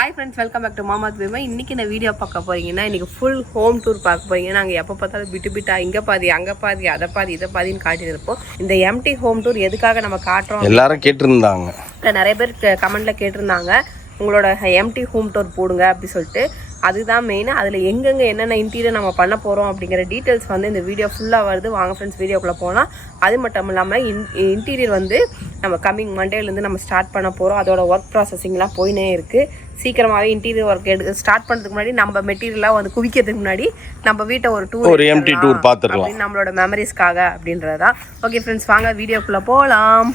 Hi friends, welcome back to மாமாத் பேமா. இன்றைக்கி இந்த வீடியோ பார்க்க போகிறீங்கன்னா இன்றைக்கி ஃபுல் ஹோம் டூர் பார்க்க போகிறீங்க. நாங்கள் எப்போ பார்த்தாலும் பிட்டா இங்கே பாதி அங்கே பாதி அதை பாதி இதை பாதின்னு காட்டிட்டு இருப்போம். இந்த எம்டி ஹோம் டூர் எதுக்காக நம்ம காட்டுறோம், எல்லாரும் கேட்டிருந்தாங்க, நிறைய பேர் கமெண்ட்டில் கேட்டிருந்தாங்க உங்களோட எம்டி ஹோம் டூர் போடுங்க அப்படி சொல்லிட்டு. அதுதான் மெயின். அதில் எங்கெங்கே என்னென்ன இன்டீரியர் நம்ம பண்ண போகிறோம் அப்படிங்கிற டீட்டெயில்ஸ் வந்து இந்த வீடியோ ஃபுல்லாக வருது. வாங்க ஃப்ரெண்ட்ஸ் வீடியோக்குள்ளே போகலாம். அது மட்டும் இல்லாமல் இன்டீரியர் வந்து நம்ம கம்மிங் மண்டேலேருந்து நம்ம ஸ்டார்ட் பண்ண போகிறோம். அதோட ஒர்க் ப்ராசஸிங்லாம் போயினே இருக்குது. சீக்கிரமாகவே இன்டீரியர் ஒர்க் ஸ்டார்ட் பண்ணுறதுக்கு முன்னாடி நம்ம மெட்டீரியலாக வந்து குவிக்கிறதுக்கு முன்னாடி நம்ம வீட்டை ஒரு எம்டி டூர் பார்த்துக்கலாம், நம்மளோட மெமரிஸ்க்காக அப்படின்றதான். ஓகே ஃப்ரெண்ட்ஸ், வாங்க வீடியோக்குள்ளே போகலாம்.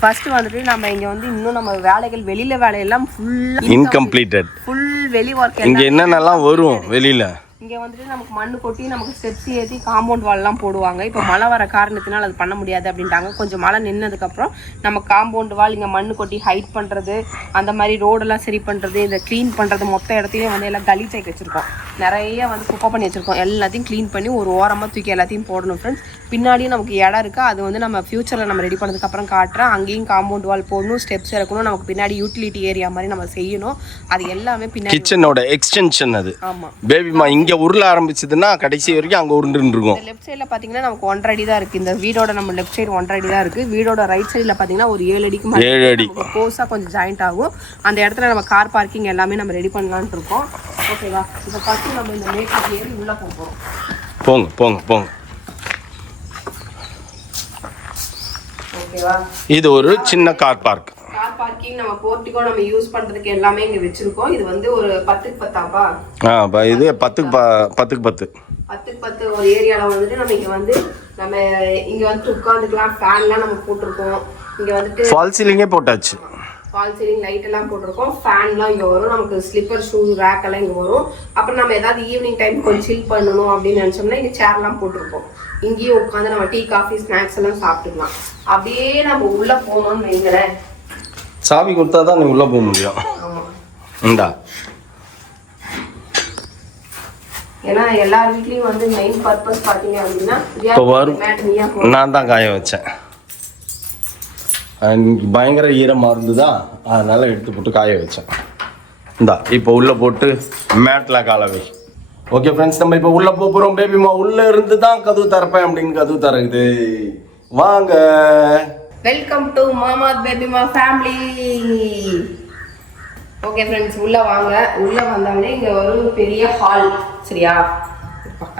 ஃபர்ஸ்ட் வந்துட்டு நம்ம இங்கே வந்து இன்னும் நம்ம வேலைகள் வெளியில் வேலையெல்லாம் ஃபுல்லாக இன்கம்ப்ளீட்டட், ஃபுல் வெளி ஒர்க். இங்கே என்னென்னலாம் வரும் வெளியில், இங்கே வந்துட்டு நமக்கு மண்ணு கொட்டி நமக்கு ஸ்டெப்ஸ் ஏற்றி காம்பவுண்ட் வால்லாம் போடுவாங்க. இப்போ மழை வர காரணத்தினால் அது பண்ண முடியாது அப்படின்ட்டாங்க. கொஞ்சம் மழை நின்னதுக்கப்புறம் நம்ம காம்பவுண்ட் வால் இங்கே மண்ணு கொட்டி ஹைட் பண்ணுறது, அந்த மாதிரி ரோடெல்லாம் சரி பண்ணுறது, இந்த க்ளீன் பண்ணுறது, மொத்த இடத்தையும் வந்து எல்லாம் கலீச் ஆக்கி வச்சுருக்கோம். நிறைய வந்து குப்பை பண்ணி வச்சுருக்கோம். எல்லாத்தையும் க்ளீன் பண்ணி ஒரு ஓரமாக தூக்கி எல்லாத்தையும் போடணும் ஃப்ரெண்ட்ஸ். பின்னாடியும் நமக்கு இடம் இருக்குது. அது வந்து நம்ம ஃப்யூச்சரில் நம்ம ரெடி பண்ணதுக்கப்புறம் காட்டுறேன். அங்கேயும் காம்பவுண்ட் வால் போடணும், ஸ்டெப்ஸ் இறக்கணும், நமக்கு பின்னாடி யூட்டிலிட்டி ஏரியா மாதிரி நம்ம செய்யணும். அது எல்லாமே பின்னாடி கிச்சனோட எக்ஸ்டென்ஷன். அது ஆமாம், பேபிமா இங்கே உருள ஆரம்பிச்சதுன்னா கடைசி வரைக்கும் அங்கே உருண்டு இருக்கும். லெஃப்ட் சைடில் பார்த்தீங்கன்னா நமக்கு 1.5 அடி தான் இருக்குது. இந்த வீடோட நம்ம லெஃப்ட் சைடு 1.5 அடி தான் இருக்குது. வீடோட ரைட் சைடில் பார்த்தீங்கன்னா ஒரு 7 அடிக்கு 7 அடி கோஸாக கொஞ்சம் ஜாயிண்ட் ஆகும். அந்த இடத்துல நம்ம கார் பார்க்கிங் எல்லாமே நம்ம ரெடி பண்ணலான்ட்டு இருக்கோம். ஓகேவா? இப்போ ஃபஸ்ட்டு நம்ம இந்த மேக்கப் ஏறி உள்ளே போகிறோம். போங்க போங்க போங்க. ஓகேவா? இது ஒரு சின்ன கார் பார்க். கார் பார்க்கிங் நம்ம போர்ட்டிகோ நம்ம யூஸ் பண்ணுறதுக்கு எல்லாமே இங்கே வச்சுருக்கோம். இது வந்து ஒரு 10க்கு 10ஆப்பா? இது 10க்கு 10 ஒரு ஏரியாவில் வந்துட்டு நம்ம இங்கே வந்து உட்காந்துக்கலாம். ஃபேன்லாம் நம்ம போட்டிருக்கோம். இங்கே வந்துட்டு ஃபால் சீலிங்கே போட்டாச்சு. ஃபால் சீலிங் லைட் எல்லாம் போட்டிருக்கோம். ஃபேன்லாம் இங்கே வரும். நமக்கு ஸ்லிப்பர் ஷூ ரேக் எல்லாம் இங்கே வரும். அப்புறம் நம்ம ஏதாவது ஈவினிங் டைம் கொஞ்சம் சில் பண்ணணும் அப்படின்னு நினச்சோம்னா இங்கே சேர்லாம் போட்டிருக்கோம். இங்கேயே உட்காந்து நம்ம டீ காஃபி ஸ்நாக்ஸ் எல்லாம் சாப்பிட்டுக்கலாம். அப்படியே நம்ம உள்ளே போகணும்னு வைங்களேன். சாவி கொடுத்தா தான் நீ உள்ளே போக முடியும். ஆமாம், இந்தா. ஏன்னா எல்லார் வீட்லேயும் வந்து மெயின் பர்பஸ் பார்த்தீங்க அப்படின்னா நான் தான் காய வச்சேன். பயங்கர ஈரமாக இருந்துதா, அதனால எடுத்து போட்டு காய வச்சேன். இந்தா இப்போ உள்ளே போட்டு மேட்டில் காலவை. ஓகே ஃப்ரெண்ட்ஸ், நம்ம இப்போ உள்ளே போகிறோம். பேபிமா உள்ளே இருந்து தான் கதவு திறப்பேன் அப்படின்னு கதவு திறக்குது. வாங்க, வெல்கம் டு மாமாத் பேபிமா ஃபேமிலி. ஓகே ஃப்ரெண்ட்ஸ், உள்ளே வாங்க. உள்ளே வந்தோடனே இங்கே ஒரு பெரிய ஹால். சரியா?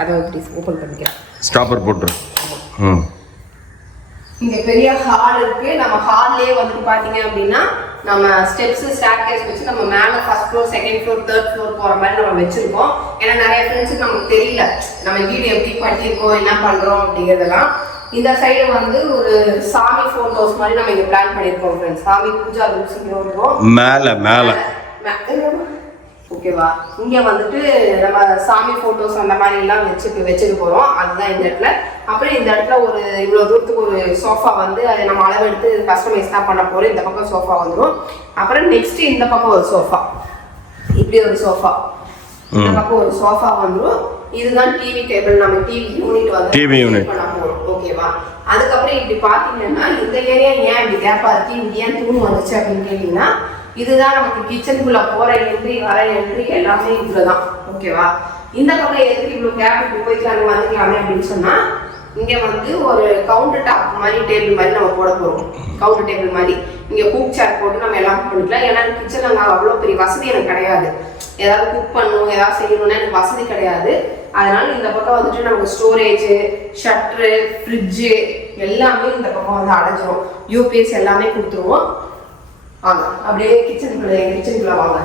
அதை ஓப்பன் பண்ணிக்கிறேன். ஸ்டாப்பர் போட்டுரு. இங்கே பெரிய ஹால் இருக்குது. நம்ம ஹால்லேயே வந்துட்டு பார்த்தீங்க அப்படின்னா நம்ம ஸ்டெப்ஸு ஸ்டார்கேஸ் வச்சு நம்ம மேலே first floor, second floor, third floor போகிற மாதிரி நம்ம வச்சுருக்கோம். ஏன்னா நிறைய ஃப்ரெண்ட்ஸுக்கு நமக்கு தெரியல நம்ம வீடு எப்படி பண்ணியிருக்கோம், என்ன பண்ணுறோம் அப்படிங்கிறதெல்லாம். இந்த சைடு வந்து ஒரு சாமி ஃபோட்டோஸ் மாதிரி நம்ம இங்கே பிளான் பண்ணியிருக்கோம் ஃப்ரெண்ட்ஸ். சாமி பூஜா ரூம்ஸ் இங்கே வருவோம் மேலே மேலே. ஓகேவா? இங்கே வந்துட்டு நம்ம சாமி ஃபோட்டோஸ் அந்த மாதிரி எல்லாம் வச்சுக்க போகிறோம். அதுதான் இந்த இடத்துல. அப்புறம் இந்த இடத்துல ஒரு இவ்வளோ தூரத்துக்கு ஒரு சோஃபா வந்து அதை நம்ம அளவெடுத்து கஸ்டமைஸ் தான் பண்ண போகிறோம். இந்த பக்கம் சோஃபா வந்துடும். அப்புறம் நெக்ஸ்ட் இந்த பக்கம் ஒரு சோஃபா, இப்படி ஒரு சோஃபா, இந்த பக்கம் ஒரு சோஃபா வந்துடும். இதுதான் டிவி டேபிள். நம்ம டிவி யூனிட் வந்து பண்ண போகிறோம். ஓகேவா? அதுக்கப்புறம் இப்படி பார்த்தீங்கன்னா இந்த ஏரியா ஏன் இப்படி கேப்பா இருக்கு, இப்படி ஏன் தூண் வந்துச்சு அப்படின்னு கேட்டிங்கன்னா இதுதான் நமக்கு கிச்சனுக்குள்ள போற என்ட்ரி, வர என்ட்ரி எல்லாமே இவ்வளவுதான். ஓகேவா? இந்த பக்கம் எதுக்கு இவ்வளவு கேப் இப்படி போய்க்கலாங்க வந்துக்கலாமே அப்படின்னு சொன்னா இங்க வந்து ஒரு கவுண்டர் டாப் மாதிரி டேபிள் மாதிரி நம்ம போட போறோம். கவுண்டர் டேபிள் மாதிரி இங்க குக் சேர் போட்டு நம்ம எல்லாம் பண்ணிக்கலாம். ஏன்னா கிச்சன் அங்கே அவ்வளோ பெரிய வசதி எனக்கு கிடையாது. ஏதாவது குக் பண்ணணும், ஏதாவது செய்யணும்னா எனக்கு வசதி கிடையாது. அதனால இந்த பக்கம் வந்துட்டு நமக்கு ஸ்டோரேஜ், ஷட்ரு, ஃப்ரிட்ஜு எல்லாமே இந்த பக்கம் வந்து அடைஞ்சிரும். யூபிஎஸ் எல்லாமே கொடுத்துருவோம். வாங்க அப்படியே கிச்சனுக்குள்ள வாங்க.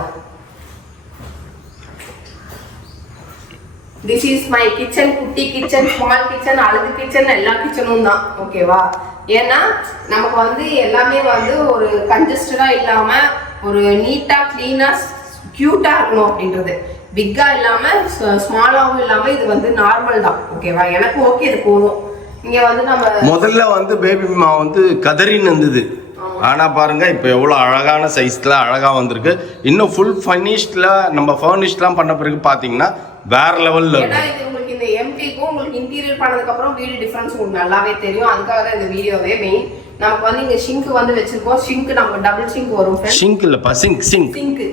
This is my kitchen. குட்டி கிச்சன், ஸ்மால் கிச்சன், அழகு கிச்சன், எல்லா கிச்சனும் தான். ஓகேவா? ஏன்னா நமக்கு வந்து எல்லாமே வந்து ஒரு கன்ஜஸ்டடா இல்லாம ஒரு நீட்டா கிளீனா கியூட்டா இருக்கணும் அப்படின்றது. பிக்கா இல்லாம ஸ்மாலாவும் இல்லாம இது வந்து நார்மல் தான். ஓகேவா? எனக்கு ஓகே, இது போதும். இங்க வந்து நம்ம முதல்ல வந்து பேபிமா வந்து கதறின்னு இருந்தது. ஆனா பாருங்க இப்போ எவ்வளோ அழகான சைஸ்ல அழகா வந்திருக்கு. இன்னும் ஃபுல் ஃபர்னிஷ்ட்ல நம்ம ஃபர்னிஷ்லாம் பண்ண பிறகு பாத்தீங்கன்னா வேற லெவல்ல இருக்கும். உங்களுக்கு இந்த எம்டிக்கும் உங்களுக்கு இன்டீரியர் பண்ணதுக்கு அப்புறம் வீடு டிஃபரன்ஸ் உங்களுக்கு நல்லாவே தெரியும். அதுக்காக தான் இந்த வீடியோவே மெயின். நமக்கு வந்து இங்க ஷிங்க் வந்து வச்சிருக்கோம். ஷிங்க் நமக்கு டபுள் ஷிங்க் வரும். ஷிங்க் இல்லப்பா, சிங்க்.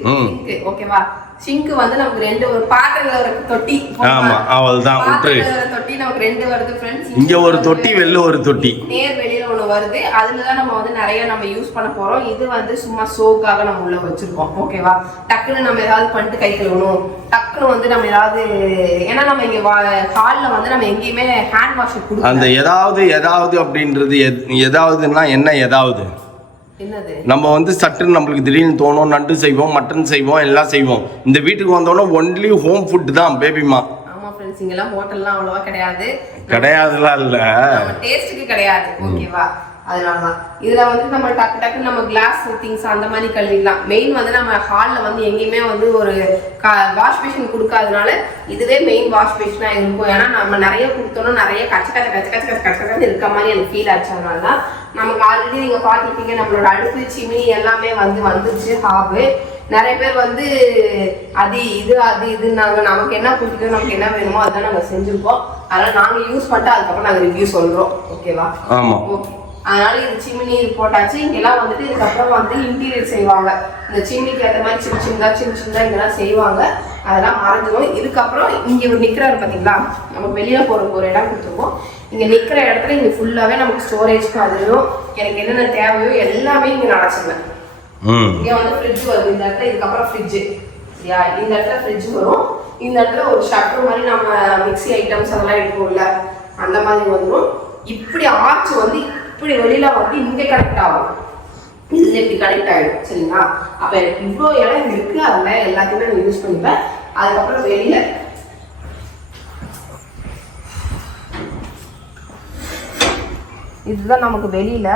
ஓகேவா? ஷிங்க் வந்து நமக்கு 2 ஒரு பாத்திரத்துல ஒரு தொட்டி. ஆமா, அவள்தான் விட்டுரு. தொட்டி நமக்கு 2 வருது ஃப்ரெண்ட்ஸ். இங்க ஒரு தொட்டி, வெளில ஒரு தொட்டி. நேர் வெளியில ஒண்ணு வருது. அதுல தான் நம்ம வந்து நிறைய நம்ம யூஸ் பண்ண போறோம். இது வந்து சும்மா ஷோக்காக நம்ம உள்ள வச்சிருக்கோம். ஓகேவா? டக்குன்னு நம்ம ஏதாவது பண்ணிட்டு கை கழுவணும், டக்குன்னு வந்து நம்ம ஏதாவது, ஏன்னா நம்ம இங்க ஹால்ல வந்து நம்ம எங்கேயுமே ஹேண்ட் வாஷ் கொடுக்கணும். அந்த ஏதாவது அப்படின்றது ஏதாவதுன்னா என்ன? ஏதாவது நம்ம வந்து சட்டுன்னு நம்மளுக்கு திடீர்னு தோணும், நண்டு செய்வோம், மட்டன் செய்வோம், எல்லாம் செய்வோம். இந்த வீட்டுக்கு வந்தோன்னா ஒன்லி ஹோம் ஃபுட் தான் பேபிமா. ஆமா ஃப்ரெண்ட்ஸ், இங்கெல்லாம் ஹோட்டல்லாம் அவ்வளவா கிடையாதுலாம் இல்ல, டேஸ்ட்டுக்கு கிடையாது. ஓகேவா? அதனாலதான் இதுல வந்து நம்ம டக்கு நம்ம கிளாஸ் திங்ஸ் அந்த மாதிரி கழுவிடலாம். மெயின் வந்து நம்ம ஹால்ல வந்து எங்கேயுமே வந்து ஒரு வாஷ் மிஷின் கொடுக்காதனால இதுவே மெயின் வாஷ் மிஷினா இருக்கும். ஏன்னா நம்ம நிறைய கொடுத்தோம்னா நிறைய கச்ச இருக்க மாதிரி எனக்கு ஃபீல் ஆச்சு. அதனாலதான் நமக்கு ஆல்ரெடி நீங்க பாத்துருப்பீங்க, நம்மளோட அடுப்பு சிமினி எல்லாமே வந்துச்சு. ஹாபு நிறைய பேர் வந்து அது இதுன்னாங்க. நமக்கு என்ன பிடிக்கும், நமக்கு என்ன வேணுமோ அதான் நாங்க செஞ்சிருக்கோம். அதனால நாங்க யூஸ் பண்ணிட்டு அதுக்கப்புறம் நாங்க ரிவ்யூ சொல்றோம். ஓகேவா? ஓகே. அதனால இது சிமினி இது போட்டாச்சு. இங்கெல்லாம் வந்துட்டு இதுக்கப்புறம் வந்து இன்டீரியர் செய்வாங்க. இந்த சிமினிக்கு ஏற்ற மாதிரி சின்ன சின்னதா இங்கெல்லாம் செய்வாங்க. அதெல்லாம் மறைஞ்சிடும். இதுக்கப்புறம் இங்க ஒரு நிக்கிறாரு பாத்தீங்களா, நம்ம வெளியில போறதுக்கு ஒரு இடம் கொடுத்துருக்கோம். இங்க நிக்கிற இடத்துல இங்க ஃபுல்லாவே நமக்கு ஸ்டோரேஜ்க்கு அதுவும் எனக்கு என்னென்ன தேவையோ எல்லாமே இங்க நடச்சிருவேன். இங்க வந்து ஃப்ரிட்ஜ் வருது இந்த இடத்துல. இதுக்கப்புறம் ஃப்ரிட்ஜ், இந்த இடத்துல ஃப்ரிட்ஜ் வரும். இந்த இடத்துல ஒரு ஷட்டர் மாதிரி நம்ம மிக்ஸி ஐட்டம்ஸ் அதெல்லாம் எடுப்போம்ல, அந்த மாதிரி வந்துடும். இப்படி ஆர்ச் வந்து இப்படி வெளியில வந்து இங்க கனெக்ட் ஆகும். இதுல இப்படி கனெக்ட் ஆயிடும். சரிங்களா? அப்ப எனக்கு இவ்வளோ இடம் இருக்கு. அதெல்லாம் எல்லாத்தையுமே நான் யூஸ் பண்ணிப்பேன். அதுக்கப்புறம் வெளியில இதுதான் நமக்கு வெளியில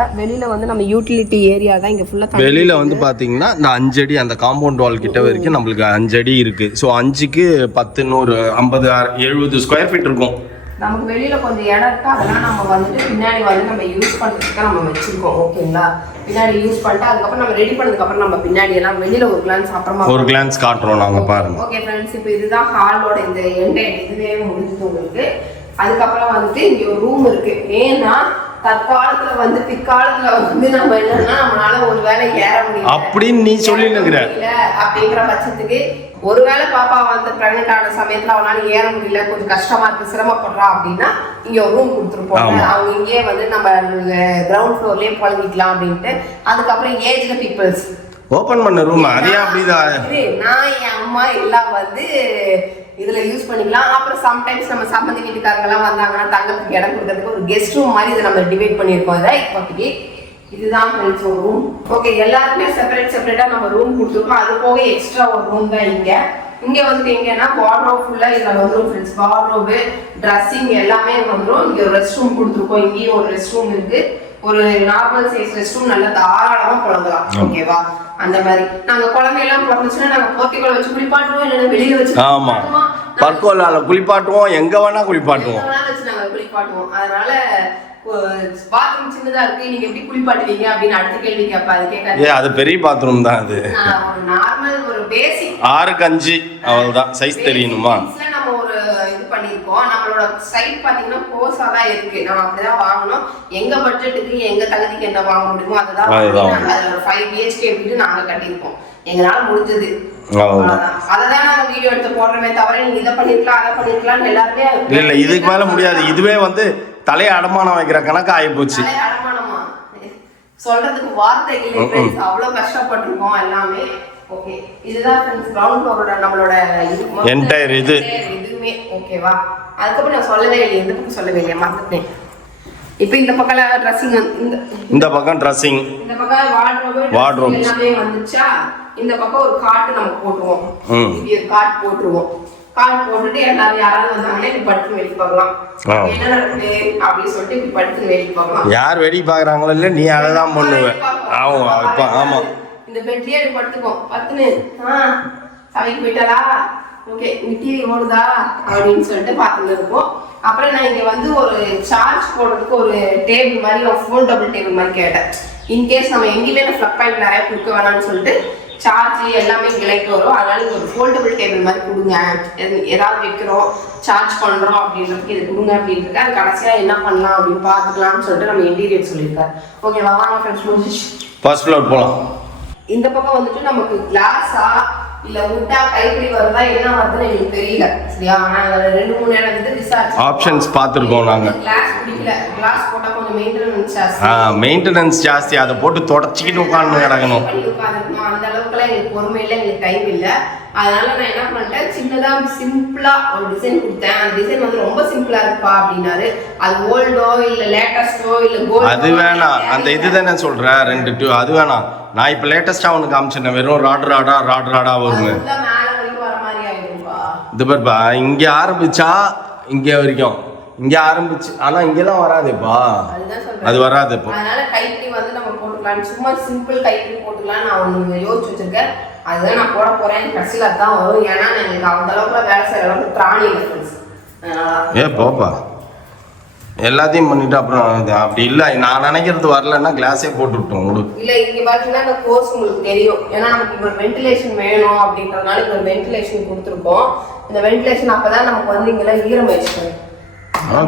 வந்து நம்ம யூட்டிலிட்டி ஏரியா தான். இங்க ஃபுல்லா வெளியில வந்து பாத்தீங்கன்னா இந்த 5 அடி அந்த காம்பவுண்ட் வால் கிட்ட வரைக்கும் நம்மளுக்கு 5 அடி இருக்கு. ஸோ 5க்கு 10 100 50 70 ஸ்கொயர் ஃபீட் இருக்கும். நமக்கு வெளியில கொஞ்சம் இடம் இருக்கு. அதெல்லாம் நம்ம வந்துட்டு பின்னாடி வந்து நம்ம யூஸ் பண்றதுக்கு நம்ம வச்சிருக்கோம். ஓகேங்களா? பின்னாடி யூஸ் பண்ணிட்டு அதுக்கப்புறம் நம்ம ரெடி பண்ணதுக்கு அப்புறம் நம்ம பின்னாடி எல்லாம் வெளியில ஒரு கிளான்ஸ் அப்புறமா ஒரு கிளான்ஸ் காட்டுறோம் நாங்க, பாருங்க. ஓகே ஃப்ரெண்ட்ஸ், இப்போ இதுதான் ஹாலோட இந்த எண்டை இதுவே முடிஞ்சது உங்களுக்கு. அதுக்கப்புறம் வந்துட்டு இங்க ஒரு ரூம் இருக்கு. ஏன்னா தற்காலத்துல வந்து பிற்காலத்துல வந்து நம்ம என்னன்னா நம்மளால ஒரு வேலை ஏற முடியல அப்படின்னு நீ சொல்லினுங்கிற அப்படிங்கிற பட்சத்துக்கு, ஒருவேளை பாப்பா வந்து பிரெக்னென்ட் ஆன சமயத்துல அவனால ஏற முடியல, கொஞ்சம் கஷ்டமா இருக்கு, சிரமப்படுறா அப்படின்னா இங்க ஒரு ரூம் கொடுத்துருப்போம். அவங்க இங்கேயே வந்து நம்ம கிரவுண்ட் ஃப்ளோர்லயே பழகிக்கலாம் அப்படின்ட்டு. அதுக்கப்புறம் ஏஜ்டு பீப்புள்ஸ் ஓபன் பண்ண ரூம் அதே அப்படிதான். நான் என் அம்மா எல்லாம் வந்து இதுல யூஸ் பண்ணிக்கலாம். அப்புறம் சம்டைம்ஸ் நம்ம சம்பந்தி வீட்டுக்காரங்க எல்லாம் வந்தாங்கன்னா தங்கத்துக்கு இடம் கொடுக்கறதுக்கு ஒரு கெஸ்ட் ரூம் மாதிரி இதை நம்ம டிவைட் பண்ணியிருக்கோம். இதை இப்போதைக்கு இதுதான் ஃப்ரெண்ட்ஸ் ஒரு ரூம். ஓகே, எல்லாருக்குமே செப்பரேட்டா நம்ம ரூம் கொடுத்துருக்கோம். அது போக எக்ஸ்ட்ரா ஒரு ரூம் தான் இங்க வந்து எங்கன்னா வார்ட்ரோப் ஃபுல்லா இதுல வந்துடும் ஃப்ரெண்ட்ஸ். வார்ட்ரோப், ட்ரெஸ்ஸிங் எல்லாமே வந்துடும். இங்க ஒரு ரெஸ்ட் ரூம் கொடுத்துருக்கோம். இங்கேயும் ஒரு ரெஸ்ட் ரூம் இருக்கு. ஒரு நார்மல் சைஸ் ரெஸ்ட் ரூம் நல்லா தாராளமா குழந்தைலாம். ஓகேவா? அந்த மாதிரி நாங்க குழந்தை எல்லாம் பிறந்துச்சுன்னா நாங்க போர்த்திக்கோல வச்சு குளிப்பாட்டுவோம், இல்லைன்னா வெளியில வச்சு பர்கோலால குளிப்பாட்டுவோம், எங்க வேணா குளிப்பாட்டுவோம், வச்சு நாங்க குளிப்பாட்டுவோம். அதனால பாத்ரூம் சின்னதா இருக்கு, நீங்க எப்படி குளிப்பாட்டுவீங்க அப்படின்னு அடுத்த கேள்வி கேட்பா. அது கேட்காது, அது பெரிய பாத்ரூம் தான். அது நார்மல் ஒரு பேசிக் 6க்கு 5 அவ்வளவுதான். சைஸ் தெரியணுமா? நம்ம ஒரு இது பண்ணிருக்கோம். நம்மளோட சைட் பாத்தீங்கன்னா கோர்ஸா தான் இருக்கு. நம்ம அப்படிதான் வாங்கணும். எங்க பட்ஜெட்டுக்கு எங்க தகுதிக்கு என்ன வாங்க முடியுமோ அதுதான். அதுல 5 BHK வீடு நாங்க கட்டியிருக்கோம். எங்களால முடிஞ்சது அததான் நாங்க வீடியோ எடுத்து போடுறோமே தவிர நீங்க இதை பண்ணிருக்கலாம் அதை பண்ணிருக்கலாம் எல்லாருமே இல்ல. இதுக்கு மேல முடியாது. இதுவே வந்து தலையை அடமானம் வைக்கிற கணக்கு ஆகி போச்சு. அடமானமா சொல்றதுக்கு வார்த்தை இல்லை. அவ்வளவு கஷ்டப்பட்டிருக்கோம் எல்லாமே. ஓகே, இதுதான் ஃப்ரெண்ட்ஸ் கிரவுண்ட் ஃப்ளோரோட நம்மளோட என்டையர் இதுமே. ஓகேவா? அதுக்கப்புறம் நான் சொல்லவே இல்லை, இந்த பக்கம் சொல்லவே இல்லையா, மறந்துட்டேன். இப்போ இந்த பக்கம் ட்ரெஸ்ஸிங், இந்த பக்கம் ட்ரெஸ்ஸிங், இந்த பக்கம் வார்ட்ரோப் எல்லாமே வந்துச்சா. இந்த பக்கம் ஒரு காட் நம்ம போட்டுருவோம். இப்படி ஒரு காட் போட்டுருவோம். காட் போட்டுட்டு எல்லாரும் யாராவது வந்தாங்களே இப்படி படுத்து வேடிக்கை பார்க்கலாம். என்ன நடக்குது அப்படின்னு சொல்லிட்டு இப்படி படுத்து வேடிக்கை பார்க்கலாம். யார் வேடிக்கை பார்க்கறாங்களோ இல்ல நீ அதை தான் பண்ணுவ. ஆமா, இந்த பெட்லயே அப்படி படுத்துக்கும். பத்துன்னு சமைக்க போயிட்டாரா, ஓகே டிவி ஓடுதா அப்படின்னு சொல்லிட்டு பார்த்துட்டு இருப்போம். அப்புறம் நான் இங்க வந்து ஒரு சார்ஜ் போடுறதுக்கு ஒரு டேபிள் மாதிரி, ஒரு ஃபோல்டபுள் டேபிள் மாதிரி கேட்டேன். இன்கேஸ் நம்ம எங்கேயுமே ஃபிளக் பாயிண்ட் நிறைய கொடுக்க வேணாம்னு சொல்லிட்டு சார்ஜ் எல்லாமே இங்கே லைட் வரும். அதனால இங்கே ஒரு ஃபோல்டபுள் டேபிள் மாதிரி கொடுங்க, ஏதாவது வைக்கிறோம் சார்ஜ் பண்ணுறோம் அப்படின்றதுக்கு இது கொடுங்க அப்படின்ட்டு அது கடைசியாக என்ன பண்ணலாம் அப்படின்னு பார்த்துக்கலாம்னு சொல்லிட்டு நம்ம இன்டீரியர் சொல்லியிருக்காரு. ஓகேவா, வாங்க ஃப்ரெண்ட்ஸ் முடிஞ்சிச்சு. ஃபர்ஸ்ட் ஃப்ளோர் போகலாம். இந்த பக்கம் வந்துட்டு நமக்கு கிளாஸா இல்ல உட்டா கைப்பிடி வருதா என்ன வருதுன்னு எனக்கு தெரியல. சரியா, ஆனா 2-3 இடம் வந்து விசாரிச்சு ஆப்ஷன்ஸ் பார்த்துருக்கோம் நாங்கள். கிளாஸ் பிடிக்கல, கிளாஸ் போட்டால் கொஞ்சம் மெயின்டெனன்ஸ் ஜாஸ்தி. மெயின்டெனன்ஸ் ஜாஸ்தி, அதை போட்டு தொடச்சிக்கிட்டு உட்காந்து கிடக்கணும். அந்த அளவுக்குலாம் எங்களுக்கு பொறுமை இல்லை, எங்களுக்கு டைம் இல்லை. அதனால நான் என்ன பண்ணிட்டேன், சின்னதா சிம்பிளா ஒரு டிசைன் கொடுத்தேன். அந்த டிசைன் வந்து ரொம்ப சிம்பிளா இருப்பா அப்படின்னாரு. அது ஓல்டோ இல்ல லேட்டஸ்டோ இல்ல கோல்டோ அது வேணாம். அந்த இதுதானே சொல்றேன் 2 அது வேணாம். நான் இப்போ லேட்டஸ்டா ஒன்று காமிச்சேன், வெறும் ராடா வருங்க. இது பாருப்பா, இங்க ஆரம்பிச்சா இங்க வரைக்கும் இங்க ஆரம்பிச்சு, ஆனா இங்கெல்லாம் வராதுப்பா, அது வராது. இப்போ அதனால கைப்பிடி வந்து நம்ம போட்டுக்கலாம், சும்மா சிம்பிள் கைப்பிடி போட்டுக்கலாம். நான் ஒன்று யோசிச்சு வச்சிருக்கேன், அதுதான் நான் போட போறேன். கடைசியில் அதுதான் வரும். ஏன்னா எனக்கு அந்த அளவுக்கு வேலை செய்யற அளவுக்கு திராணி இல்லை. போப்பா, எல்லாத்தையும் பண்ணிட்டு அப்புறம் அப்படி இல்லை நான் நினைக்கிறது வரலன்னா கிளாஸே போட்டு விட்டோம் உங்களுக்கு. இல்லை இங்கே பார்த்தீங்கன்னா இந்த கோர்ஸ் உங்களுக்கு தெரியும். ஏன்னா நமக்கு ஒரு வென்டிலேஷன் வேணும் அப்படின்றதுனால இந்த வென்டிலேஷன் கொடுத்துருக்கோம். இந்த வென்டிலேஷன் அப்பதான் நமக்கு வந்து இங்கெல்லாம் ஈரம் வச்சுக்கணும்,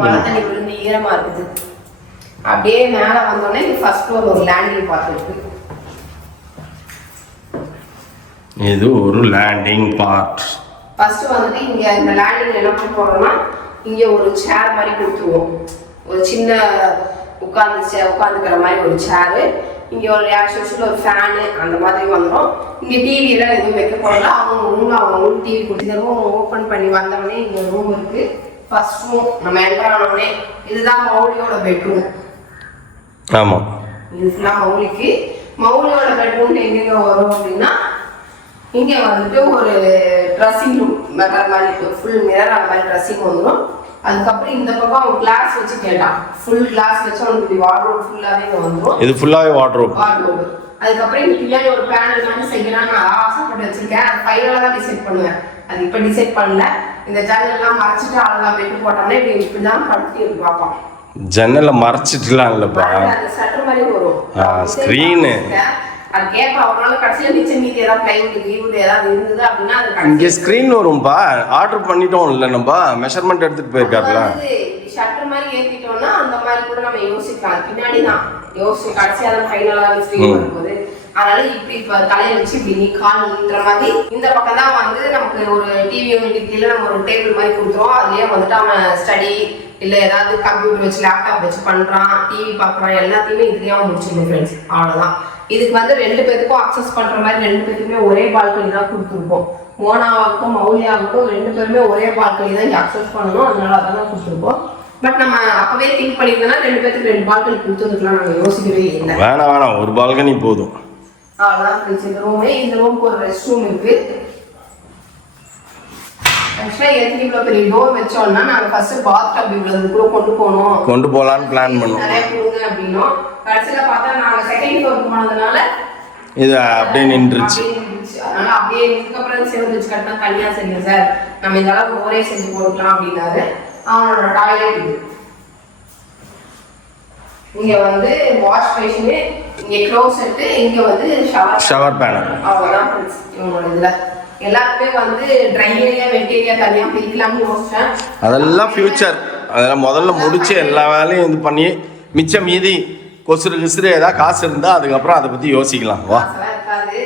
மழை தண்ணி விழுந்து ஈரமா இருக்குது. அப்படியே மேலே வந்தோடனே ஃபர்ஸ்ட் ஃப்ளோர் ஒரு லேண்டிங் பார்ட் இருக்கு. இது ஒரு லேண்டிங் பார்ட். ஃபர்ஸ்ட் வந்துட்டு இங்க இந்த லேண்டிங் என்ன பண்ண போறோம்னா, இங்க ஒரு சேர் மாதிரி கொடுத்துருவோம். ஒரு சின்ன உட்காந்துக்கிற மாதிரி ஒரு சேரு. இங்க ஒரு ஆக்சுவல் ஒரு ஃபேனு அந்த மாதிரி வந்துடும். இங்க டிவி எல்லாம் எதுவும் வைக்க போறோம்ல, அவங்க ரூம்ல அவங்க டிவி கொடுத்துருவோம். ஓப்பன் பண்ணி வந்தவொடனே இங்க ரூம் இருக்கு. ஃபர்ஸ்ட் ரூம் நம்ம என்டர் ஆனோடனே இதுதான் மௌலியோட பெட்ரூம். ஆமா, இதுதான் மௌலியோட பெட்ரூம் எங்கெங்க வரும் அப்படின்னா, இங்கே வந்துட்டு ஒரு ட்ரெஸ்ஸிங் ரூம் மிரர் மாதிரி ஃபுல் மிரர் அந்த மாதிரி ட்ரெஸ்ஸிங் வந்துடும். அதுக்கப்புறம் இந்த பக்கம் அவன் கிளாஸ் வச்சு கேட்டான், ஃபுல் கிளாஸ் வச்சு அவனுக்கு வார்ட்ரோப் ஃபுல்லாகவே இங்கே வந்துடும். இது ஃபுல்லாகவே வார்ட்ரோப். அதுக்கப்புறம் இங்கே பின்னாடி ஒரு பேனல் மாதிரி செய்யலாம் நான் ஆசைப்பட்டு வச்சிருக்கேன். அது ஃபைனலாக தான் டிசைட் பண்ணுவேன், அது இப்போ டிசைட் பண்ணல. இந்த ஜன்னல்லாம் மறைச்சிட்டு அழகாக பெட்டு போட்டோம்னா இப்படி தான் படுத்தி இருக்கு பார்ப்போம். ஜன்னலை மறைச்சிட்டுலாம் இல்லைப்பா, அது சட்டர் மாதிரி வரும் ஸ்க்ரீனு. அது கேட்ப அவனால கடைசியில் மிச்சம் மீதி ஏதாவது பிளைவுட் கீவுட் ஏதாவது இருந்தது அப்படின்னா அது இங்கே ஸ்க்ரீன் வரும்பா. ஆர்டர் பண்ணிட்டோம் இல்லை, நம்ம மெஷர்மெண்ட் எடுத்துட்டு போயிருக்காருல. ஷட்டர் மாதிரி ஏற்றிட்டோம்னா அந்த மாதிரி கூட நம்ம யோசிக்கலாம். பின்னாடி தான் யோசிச்சு கடைசியாக தான் ஃபைனலாக ஸ்க்ரீன் வரும்போது. அதனால இப்படி இப்போ தலையை வச்சு இப்படி நீ கால்ன்ற மாதிரி இந்த பக்கம் தான் வந்து நமக்கு ஒரு டிவி யூனிட் கீழே நம்ம ஒரு டேபிள் மாதிரி கொடுத்துருவோம். அதுலேயே வந்துட்டு அவன் ஸ்டடி இல்லை ஏதாவது கம்ப்யூட்டர் வச்சு லேப்டாப் வச்சு பண்ணுறான், டிவி பார்க்குறான், எல்லாத்தையுமே இதுலேயே அவன் முடிச்சிருக்கோம் ஃப்ரெண்ட்ஸ். அவ்வளோதான். இதுக்கு வந்து 2 பேருக்கும் அக்சஸ் பண்ணுற மாதிரி 2 பேருக்குமே ஒரே பால்கனி தான் கொடுத்துருப்போம். மோனாவாகட்டும் மௌலியாகட்டும் 2 பேருமே ஒரே பால்கனி தான் இங்கே அக்சஸ் பண்ணணும். அதனால அதான் கொடுத்துருப்போம். பட் நம்ம அப்பவே திங்க் பண்ணியிருந்தோம்னா 2 பேருக்கு 2 பால்கனி கொடுத்துருக்கலாம். நாங்கள் யோசிக்கவே இல்லை. வேணாம் ஒரு பால்கனி போதும். அவ்வளோதான் ஃப்ரெண்ட்ஸ். இந்த ரூமுக்கு ஒரு ரெஸ்ட் ரூம் இருக்கு. ஆக்சுவலாக எதுக்கு இவ்வளோ பெரிய டோர் வச்சோம்னா, நாங்கள் ஃபர்ஸ்ட் பாத் டப் இவ்வளோ கொண்டு போகலான்னு பிளான் பண்ணோம். நிறைய கொடுங்க அப்படின்னோம். கடைசியில் பார்த்தா நாங்கள் செகண்ட் ஃப்ளோருக்கு போனதுனால இது அப்படியே நின்றுச்சு. அதனால அப்படியே இதுக்கப்புறம் சேர்ந்து வச்சு கட்டினா தனியாக சரிங்க சார், நம்ம இந்த அளவுக்கு ஒரே செஞ்சு போட்டுக்கலாம் அப்படின்னாரு. அவனோட டாய்லெட் இது. இங்க வந்து வாஷ் பேஷனு, இங்க க்ளோசெட், இங்க வந்து ஷவர் பேனல். அவ்வளோதான் ஃப்ரெண்ட்ஸ். இவனோட இதுல எல்லாருமே வந்து ட்ரை ஏரியா வெட் ஏரியா தனியா பிரிக்கலாம்னு யோசிச்சேன். அதெல்லாம் ஃபியூச்சர். அதெல்லாம் முதல்ல முடிச்சு எல்லா வேலையும் இது பண்ணி மிச்சம் மீதி கொசுறு ஏதாவது காசு இருந்தா அதுக்கப்புறம் அதை பத்தி யோசிக்கலாம். வா, இருக்காது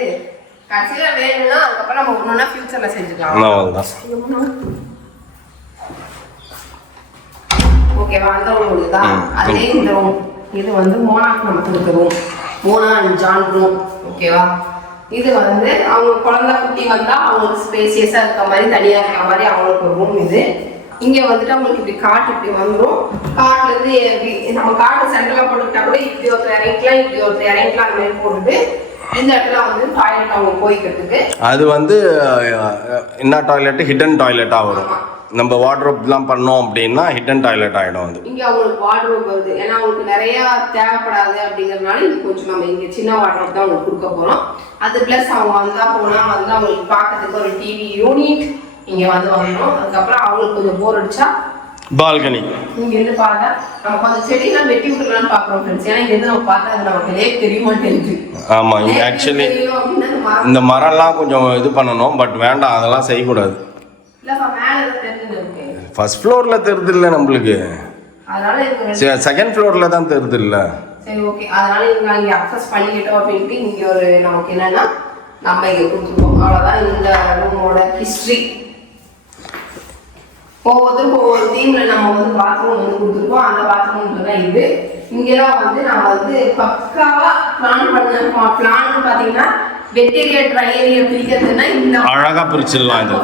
கடைசியில வேணும்னா அதுக்கப்புறம் நம்ம ஒன்னொன்னா ஃபியூச்சர்ல செஞ்சுக்கலாம். அவ்வளவுதான். ஓகேவா, அந்த ரூம் இதுதான். அதே இந்த ரூம் இது வந்து மோனாக்கு நம்ம கொடுத்த room, Mona and John room. ஓகேவா, இது வந்து அவங்க குழந்தை குட்டி வந்தா அவங்களுக்கு ஸ்பேசியஸா இருக்க மாதிரி தனியா இருக்க மாதிரி அவங்களுக்கு ஒரு ரூம் இது. இங்க வந்துட்டு அவங்களுக்கு இப்படி காட்டு இப்படி வந்துடும். காட்டுல இருந்து நம்ம காட்டு சென்டர்ல போட்டுக்கிட்டா கூட இப்படி ஒருத்தர் இறங்கிக்கலாம், இப்படி ஒருத்தர் இறங்கிக்கலாம் அந்த மாதிரி போட்டுட்டு இந்த இடத்துல வந்து டாய்லெட் அவங்க போய்க்கிறதுக்கு. அது வந்து என்ன டாய்லெட், ஹிடன் டாய்லெட்டா வரும். நம்ம வார்ட்ரோப்லாம் பண்ணோம் அப்படின்னா ஹிடன் டாய்லெட் ஆகிடும். அது இங்கே அவங்களுக்கு வார்ட்ரோப் வருது. ஏன்னா அவங்களுக்கு நிறைய தேவைப்படாது அப்படிங்கிறதுனால இது கொஞ்சம் நம்ம இங்கே சின்ன வார்ட்ரோப் தான் அவங்களுக்கு கொடுக்க போகிறோம். அது ப்ளஸ் அவங்க வந்தால் போனால் வந்து அவங்களுக்கு பார்க்கறதுக்கு ஒரு டிவி யூனிட் இங்கே வந்து வரணும். அதுக்கப்புறம் அவங்களுக்கு கொஞ்சம் போர் அடிச்சா பால்கனி இங்கேருந்து பார்த்தா நம்ம கொஞ்சம் செடிலாம் வெட்டி விட்டுக்கலாம்னு பார்க்குறோம் ஃப்ரெண்ட்ஸ். ஏன்னா இங்கேருந்து நம்ம பார்த்தா அது நமக்கு லேக் தெரிய மாட்டேங்குது. ஆமாம், இங்கே ஆக்சுவலி அப்படின்னா இந்த மரம்லாம் கொஞ்சம் இது பண்ணணும், பட் வேண்டாம், அதெல்லாம் செய்யக்கூடாது. ஃபர்ஸ்ட் ஃப்ளோரில் தெரியுது இல்லை நம்மளுக்கு, செகண்ட் ஃப்ளோரில் தான் தெரியுது இல்லை. சரி ஓகே, அதனால இவங்க அங்கே அக்சஸ் பண்ணிக்கிட்டோம் அப்படின்ட்டு இங்கே ஒரு நமக்கு என்னன்னா நம்ம இங்கே கொடுத்துருக்கோம். அவ்வளோதான் இந்த ரூமோட ஹிஸ்ட்ரி. ஒவ்வொருத்தருக்கும் ஒவ்வொரு தீமில் நம்ம வந்து பாத்ரூம் வந்து கொடுத்துருக்கோம். அந்த பாத்ரூம்ல தான் இது. இங்கெல்லாம் வந்து நான் வந்து பக்காவாக பிளான் பார்த்தீங்கன்னா வெட்டேரியா ட்ரை ஏரியா பிரிக்கிறதுனா இந்த அழகாக பிரிச்சிடலாம் இது.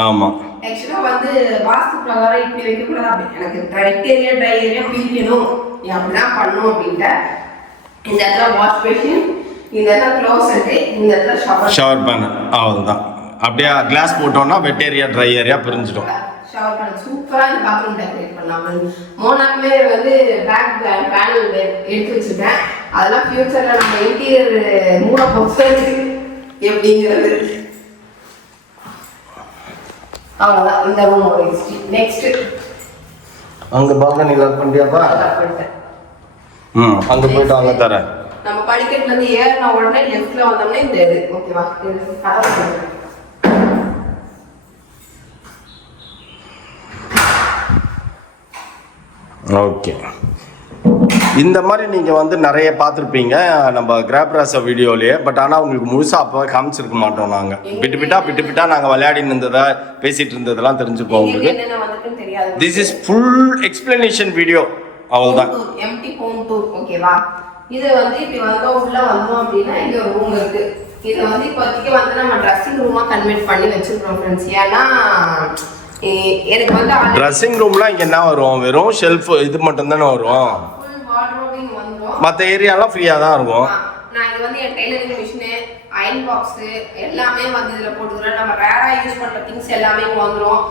ஆமாம், ஆக்சுவலாக வந்து வாஸ்து பிரகாரம் இப்படி வைக்கக்கூடாது, அப்படி எனக்கு வெட்டேரியா ட்ரை ஏரியா பிரிக்கணும், நீ அப்படிதான் பண்ணும் அப்படின்ட்டு. இந்த இடத்துல வாஷ் பேஷன், இந்த இடத்துல க்ளோசெட்டு, இந்த இடத்துல ஷவர் பேனல், அவ்வளோதான். அப்படியே கிளாஸ் போட்டோம்னா வெட்டேரியா ட்ரை ஏரியா பிரிஞ்சிடும். ஷவர் பேனல் சூப்பராக இந்த பாத்ரூம் டெக்கரேட் பண்ணலாம். மோனாக்குமே வந்து பேக் பேனல் எடுத்து வச்சுருக்கேன். அதெல்லாம் ஃபியூச்சரில் நம்ம இன்டீரியர் மூட பொறுத்தது எப்படிங்கிறது. அவ்வளோதான் இந்த ரூமோட ஹிஸ்ட்ரி. நெக்ஸ்ட் அங்கே பால்கனி லாக் பண்ணிட்டியாப்பா? அங்கே போயிட்டு அங்கே தரேன். நம்ம படிக்கட்டுலேருந்து ஏறின உடனே லெஃப்டில் வந்தோம்னா இந்த இது ஓகேவா? ஓகே, இந்த மாதிரி நீங்கள் வந்து நிறைய பார்த்துருப்பீங்க நம்ம கிராப்ராச வீடியோலேயே. பட் ஆனால் உங்களுக்கு முழுசாக அப்போ காமிச்சிருக்க மாட்டோம். நாங்கள் பிட்டு பிட்டா நாங்கள் விளையாடி இருந்ததை பேசிகிட்டு இருந்ததெல்லாம் தெரிஞ்சுப்போம் உங்களுக்கு. This is full explanation video, அவ்வளோதான். எம்டி ஹோம் டூர் ஓகேவா? இது வந்து இப்படி வந்தோம் உள்ள வந்தோம் அப்படின்னா இங்கே ஒரு ரூம் இருக்குது. இதை வந்து இப்போதைக்கு வந்து நம்ம ட்ரெஸ்ஸிங் ரூமாக கன்வெர்ட் பண்ணி வச்சுருக்கோம் ஃப்ரெண்ட்ஸ். ஏன்னா எனக்கு வந்து ட்ரெஸ்ஸிங் ரூம்லாம் இங்கே என்ன வரும், வெறும் ஷெல்ஃப் இது மட்டும் தானே வரும். மற்ற ஏரியாலாம் ஃப்ரீயாக தான் இருக்கும். நான் இது வந்து என் டெய்லரிங் மிஷினு, அயன் பாக்ஸு எல்லாமே வந்து இதில் போட்டுக்கிறேன். நம்ம ரேராக யூஸ் பண்ணுற திங்ஸ் எல்லாமே வந்துடும்.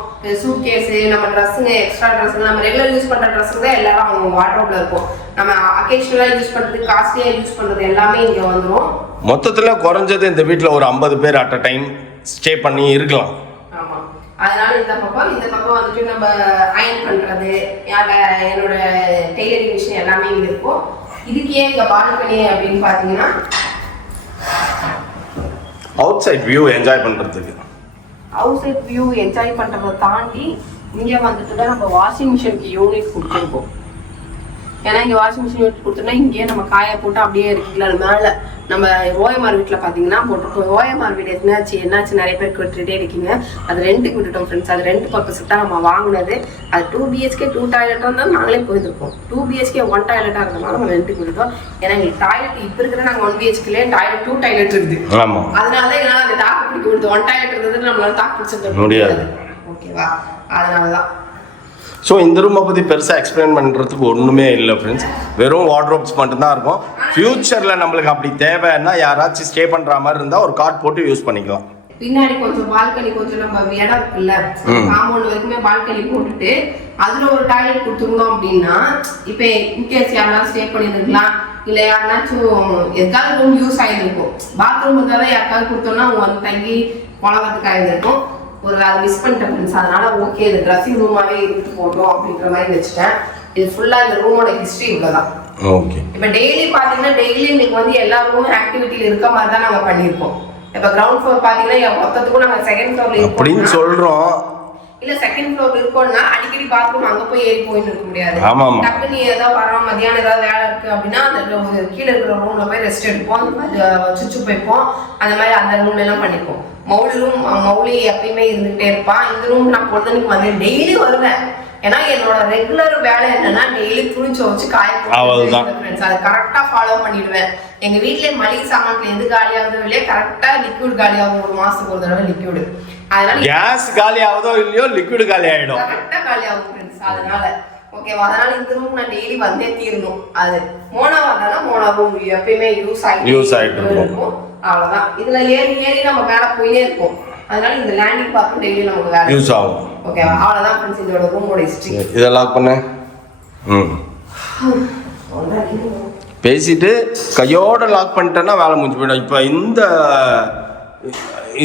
சூட் கேஸு, நம்ம ட்ரெஸ்ஸுங்க, எக்ஸ்ட்ரா ட்ரெஸ்ஸுங்க, நம்ம ரெகுலர் யூஸ் பண்ணுற ட்ரெஸ்ஸுங்க தான் எல்லாரும் அவங்க வார்ட்ரோப்ல இருக்கும். நம்ம அக்கேஷனலாக யூஸ் பண்ணுறது, காஸ்ட்லியாக யூஸ் பண்ணுறது எல்லாமே இங்கே வந்துடும். மொத்தத்தில் குறைஞ்சது இந்த வீட்டில் ஒரு 50 பேர் அட் அ டைம் ஸ்டே பண்ணி இருக்கலாம். அதனால இந்த பக்கம் வந்துட்டு நம்ம அயன் பண்றது, என்னோட டெய்லரிங் மிஷின் எல்லாமே இங்க இருக்கும். இதுக்கு ஏன் இங்க பால்கனி அப்படின்னு பாத்தீங்கன்னா அவுட் சைட் வியூ என்ஜாய் பண்றதுக்கு. அவுட் சைட் வியூ என்ஜாய் பண்றதை தாண்டி இங்க வந்துட்டு நம்ம வாஷிங் மிஷினுக்கு யூனிட் கொடுத்துருக்கோம். ஏன்னா இங்கே வாஷிங் மிஷின் யூனிட் கொடுத்தோம்னா இங்கேயே நம்ம காய போட்டு அப்படியே இருக்குல்ல மேலே. நம்ம ஓஎம்ஆர் வீட்டில் பார்த்தீங்கன்னா போட்டிருக்கோம். ஓஎம்ஆர் வீடு என்னாச்சு நிறைய பேர் கேட்டுகிட்டே இருக்கீங்க. அது ரெண்ட்டுக்கு விட்டுட்டோம் ஃப்ரெண்ட்ஸ். அது ரெண்ட் பர்பஸுக்கு தான் நம்ம வாங்கினது. அது 2 BHK 2 டாய்லெட்டாக இருந்தாலும் நாங்களே போயிருக்கோம். 2 BHK 1 டாய்லெட்டாக இருந்தனால நம்ம ரெண்ட்டுக்கு விட்டுட்டோம். ஏன்னா எங்களுக்கு டாய்லெட் இப்போ இருக்கிற நாங்கள் 1 BHKலேயே டாய்லெட் 2 டாய்லெட் இருக்குது. அதனால தான் என்னால் அந்த தாக்கு பிடிக்க விடுது. 1 டாய்லெட் இருந்தது நம்மளால தாக்கு பிடிச்சிருக்க முடியாது. ஓகேவா? அதனால தான். ஸோ இந்த ரூமை பற்றி பெருசாக எக்ஸ்பிளைன் பண்ணுறதுக்கு ஒன்றுமே இல்லை ஃப்ரெண்ட்ஸ். வெறும் வார்ட்ரோப்ஸ் மட்டும்தான் இருக்கும். ஃபியூச்சரில் நம்மளுக்கு அப்படி தேவைன்னா யாராச்சும் ஸ்டே பண்ணுற மாதிரி இருந்தால் ஒரு கார்ட் போட்டு யூஸ் பண்ணிக்கலாம். பின்னாடி கொஞ்சம் பால்கனி கொஞ்சம் நம்ம இடம் இருக்குல்ல, காம்பவுண்ட் வரைக்குமே பால்கனி போட்டுட்டு அதுல ஒரு டாய்லெட் கொடுத்துருந்தோம் அப்படின்னா இப்போ இன்கேஸ் யாராவது ஸ்டே பண்ணியிருந்துக்கலாம், இல்லை யாருனாச்சும் எதாவது ரூம் யூஸ் ஆகிருக்கும். பாத்ரூம் இருந்தால் யாருக்காவது கொடுத்தோம்னா அவங்க வந்து தங்கி பழகிறதுக்கு ஆகிருக்கும். ஒரு அதை மிஸ் பண்ணிட்டேன் ஃப்ரெண்ட்ஸ். அதனால ஓகே இது ட்ரெஸ்ஸிங் ரூமாவே இருந்து போட்டோம் அப்படின்ற மாதிரி வச்சுட்டேன். இது ஃபுல்லாக இந்த ரூமோட ஹிஸ்ட்ரி இவ்வளோதான். ஓகே. இப்போ டெய்லி பார்த்தீங்கன்னா டெய்லி இன்னைக்கு வந்து எல்லா ரூமும் ஆக்டிவிட்டியில் இருக்க மாதிரி தான் நாங்கள் பண்ணியிருக்கோம். இப்போ கிரவுண்ட் ஃப்ளோர் பார்த்தீங்கன்னா மொத்தத்துக்கும் நாங்கள் செகண்ட் ஃப்ளோர்ல அப்படின்னு சொல்கிறோம். இல்ல செகண்ட் ஃப்ளோர் இருக்கோம்னா அடிக்கடி பாத்ரூம் அங்க போய் ஏறி போயிட்டு இருக்க முடியாது. டக்குனு ஏதாவது வரோம் மதியானம் ஏதாவது வேலை இருக்கு அப்படின்னா அந்த கீழே இருக்கிற ரூம்ல போய் ரெஸ்ட் எடுப்போம், சுச்சு போய்ப்போம், அந்த மாதிரி அந்த ரூம்ல எல்லாம் பண்ணிப்போம். மௌலி எப்பயுமே இருந்துகிட்டே இருப்பான். இந்த ரூம் நான் பொழுதுக்கு வந்து டெய்லி வருவேன். ஏன்னா என்னோட ரெகுலர் வேலை என்னன்னா டெய்லி துணிச்சு வச்சு காய போட்டு அதை கரெக்டா ஃபாலோ பண்ணிடுவேன். எங்க வீட்லயே மளிகை சாமான்ல எது காலியாகுதோ இல்லையா கரெக்டா லிக்விட் காலியாகும். ஒரு மாசத்துக்கு ஒரு தடவை லிக்விட். அதனால கேஸ் காலி ஆகுதோ இல்லையோ லிக்விட் காலி ஆயிடும். கரெக்டா காலி ஆகும் ஃப்ரெண்ட்ஸ். அதனால ஓகேவா? அதனால இந்த ரூம் நான் டெய்லி வந்தே தீரணும். அது மோனா வந்தானா மோனா ரூம் எப்பயுமே யூஸ் ஆகிட்டு இருக்கும். அவ்வளவுதான். இதுல ஏறி நம்ம மேல போயிட்டே இருக்கும். அதனால இந்த லேண்டிங் பார்த்து டெய்லி நமக்கு வேலை யூஸ் ஆகும். ஓகேவா? அவ்வளவுதான் ஃப்ரெண்ட்ஸ் இதோட ரூமோட ஹிஸ்டரி. இத லாக் பண்ணு. பேசிட்டு கையோட லாக் பண்ணிட்டேன்னா வேலை முடிஞ்சு போயிடும். இப்போ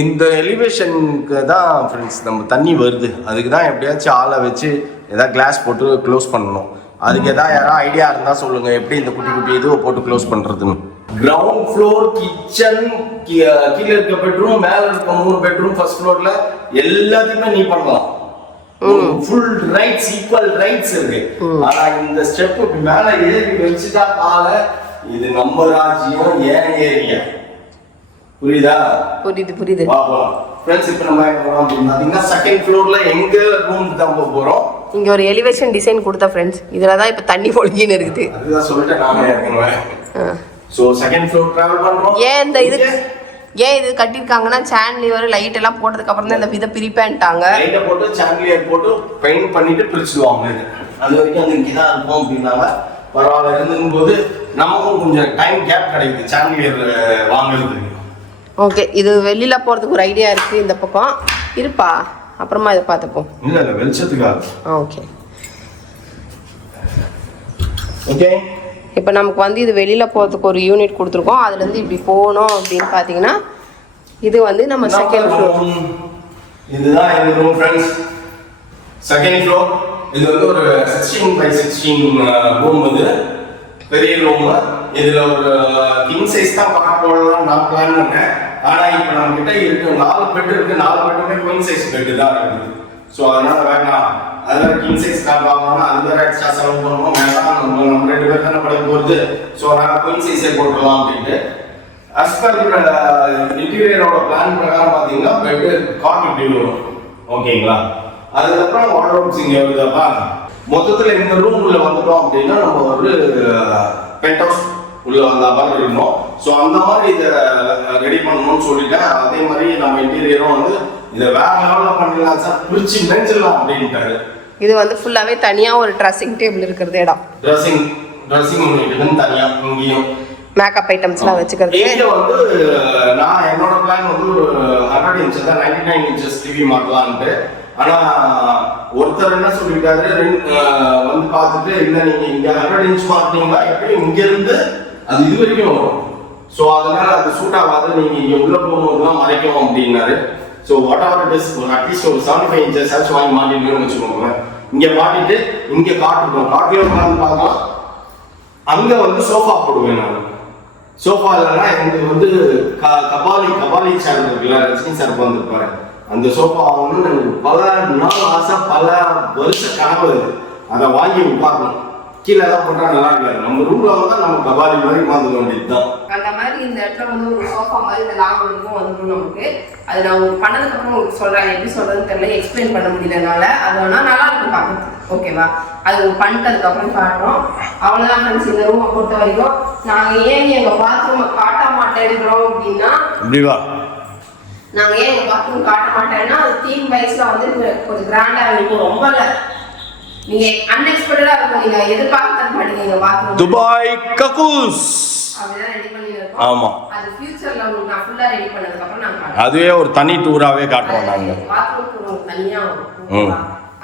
இந்த எலிவேஷனுக்கு தான் ஃப்ரெண்ட்ஸ் நம்ம தண்ணி வருது. அதுக்கு தான் எப்படியாச்சும் ஆளை வச்சு எதாவது கிளாஸ் போட்டு க்ளோஸ் பண்ணணும். அதுக்கு எதாவது யாராவது ஐடியா இருந்தால் சொல்லுங்கள் எப்படி இந்த குட்டி குட்டி இதுவை போட்டு க்ளோஸ் பண்ணுறதுன்னு. கிரவுண்ட் ஃப்ளோர் கிச்சன், கீழே இருக்க பெட்ரூம், மேல இருக்க 3 பெட்ரூம், ஃபர்ஸ்ட் ஃப்ளோர்ல எல்லாத்தையுமே நீ பண்ணலாம். ஃபுல் ரைட்ஸ், ஈக்குவல் ரைட்ஸ் இருக்கு. ஆனா இந்த ஸ்டெப் மேல ஏறி வச்சுட்டா கால, இது நம்ம ராஜ்யம், ஏன் ஏரியா. புரியுதா? புரியுது. பாப்போம் ஃப்ரெண்ட்ஸ். இப்போ நம்ம பாத்தீங்கன்னா செகண்ட் ஃப்ளோர்ல எங்க ரூம் தான் போறோம். இங்க ஒரு எலிவேஷன் டிசைன் கொடுத்த ஃப்ரெண்ட்ஸ். இதுல தான் இப்ப தண்ணி பொழிஞ்சின்னு இருக்குது. அதுதான் சொல்லிட்டேன் நானே ஏற்கனவே. சோ செகண்ட் ஃப்ளோர் டிராவல் பண்றோம். ஏன் இது கட்டிருக்காங்கன்னா சாண்ட்லியர் லைட் எல்லாம் போட்டதுக்கு அப்புறம் தான் இந்த வித பிரிப்பேன்ட்டாங்க. லைட்டை போட்டு சாண்ட்லியர் போட்டு பெயிண்ட் பண்ணிட்டு பிரிச்சுடுவாங்க. அது வரைக்கும் அது இங்கே தான் இருக்கும் அப்படின்னால பரவாயில்ல. இருந்தும்போது நமக்கும் கொஞ்சம் டைம் கேப் கிடைக்குது சாண்ட்லியர் வாங்குறதுக்கு. ஓகே, இது வெளியில போறதுக்கு ஒரு ஐடியா இருக்கு. இந்த பக்கம் இருப்பா, அப்புறமா இதை பார்த்துப்போம். இல்ல வெளிச்சத்துக்காக. ஓகே. இப்போ நமக்கு வந்து இது வெளியில் போகிறதுக்கு ஒரு யூனிட் கொடுத்துருக்கோம். அதுலேருந்து இப்படி போகணும் அப்படின்னு பார்த்தீங்கன்னா இது வந்து நம்ம செகண்ட் ஃப்ளோர். இதுதான் எங்க ரூம் ஃப்ரெண்ட்ஸ். Second floor. இது வந்து ஒரு 16x16 ரூம். இது பெரிய ரூம். இதுல ஒரு கிங் சைஸ் தான் பார்க்க போடலாம் நான் பிளான் பண்ணேன். ஆனா இப்போ நம்ம கிட்ட இருக்கு 4 பெட் இருக்கு. 4 பெட்டுமே குயின் சைஸ் பெட் தான் இருக்குது. ஸோ அதனால வேண்டாம், அதில் கிங் சைஸ் தான் வாங்கணும், அது வேற எக்ஸ்ட்ரா செலவு பண்ணணும். வேண்டாம், நம்ம 2 பேர் தானே படம் போகிறது. ஸோ நாங்கள் குயின் சைஸே போட்டுடலாம் அப்படின்ட்டு. அஸ்பர் இன்டீரியரோட பிளான் பிரகாரம் பார்த்தீங்கன்னா பெட்டு காட் இப்படி வரும். ஓகேங்களா? அதுக்கப்புறம் வார்ட்ரோப்ஸ் இங்கே வருதப்பா. மொத்தத்தில் இந்த ரூம் உள்ள வந்துட்டோம் அப்படின்னா நம்ம ஒரு பென்ட் ஹவுஸ் உள்ள வந்த மாதிரி இருக்கணும். ஸோ அந்த மாதிரி இதை ரெடி பண்ணணும்னு சொல்லிட்டேன். அதே மாதிரி நம்ம இன்டீரியரும் வந்து இதை வேற லெவலில் பண்ணிடலாம் சார், பிரிச்சு மென்சிடலாம் அப்படின்ட்டாரு. இது வந்து ஃபுல்லாகவே தனியாக ஒரு ட்ரெஸ்ஸிங் டேபிள் இருக்கிறது இடம். ட்ரெஸ்ஸிங் யூனிட் தனியாக இங்கேயும் மேக்கப் ஐட்டம்ஸ்லாம் வச்சுக்கிறது. இங்கே வந்து நான் என்னோட பிளான் வந்து ஒரு 100 இன்ச்சஸ் தான் 99 இன்ச்சஸ் டிவி மாட்டலான்ட்டு. ஆனால் ஒருத்தர் என்ன சொல்லிட்டாரு வந்து பார்த்துட்டு, இல்லை நீங்கள் இங்கே 100 இன்ச் மாட்டினீங்கன்னா எப்படியும் இங்கேருந்து அது இது வரைக்கும் வரும். ஸோ அதனால அது சூட் ஆகாது, நீங்கள் இங்கே உள்ள போகும்போதுலாம் மறைக்கும் அப்படின்னாரு. So what ever it is, at least ஒரு 75 இன்ச்சஸ் ஆச்சு வாங்கி மாட்டிட்டு வச்சுக்கோங்க. இங்கே மாட்டிட்டு இங்கே காட்டுறோம், காட்டிலே உட்காந்து பார்க்கலாம். அங்கே வந்து சோஃபா போடுவேன் நான். சோஃபா இல்லைன்னா எனக்கு வந்து கபாலி சேர் இருக்குல்ல, ரஜினி சார் வந்துருப்பாரு, அந்த சோஃபா வாங்கணும்னு எனக்கு பல நாள் ஆசை, பல வருஷ கனவு. அதை வாங்கி உட்காரணும். கீழே தான் போட்டா நல்லா இருக்காது. நம்ம ரூம்ல வந்து நம்ம கபாலி மாதிரி மாற்ற வேண்டியதுதான். அந்த மாதிரி இந்த இடத்துல வந்து ஒரு சோஃபா மாதிரி இந்த லாங் இருக்கும் வந்துடும் நமக்கு. அது நான் பண்ணதுக்கு அப்புறம் உங்களுக்கு சொல்றேன், எப்படி சொல்றதுன்னு தெரியல, எக்ஸ்பிளைன் பண்ண முடியலனால. அது வேணா நல்லா இருக்கும் பார்க்கறதுக்கு. ஓகேவா? அது பண்ணிட்டதுக்கு அப்புறம் காட்டுறோம். அவ்வளவுதான் ஃப்ரெண்ட்ஸ். இந்த ரூமை பொறுத்த வரைக்கும் நாங்க ஏன் எங்க பாத்ரூமை காட்ட மாட்டேன்றோம் அப்படின்னா, நாங்க ஏன் எங்க பாத்ரூம் காட்ட மாட்டேன்னா அது தீம் வைஸ்ல வந்து கொஞ்சம் கிராண்டா இருக்கும். ரொம்ப இல்லை, நீங்க அன்எக்ஸ்பெக்டடா இருக்கும். நீங்க எதிர்பார்க்க மாட்டீங்க பாத்ரூம். துபாய் கக்கூஸ் அப்படிதான் ரெடி பண்ணிருக்கோம். ஆமா, அது ஃபியூச்சர்ல உங்களுக்கு நான் ஃபுல்லா ரெடி பண்ணதுக்கு அப்புறம் நான் காட்டுறேன். அதுவே ஒரு தனி டூராவே காட்டுவோம் நாங்க. பாத்ரூம் டூர் தனியா வரும்.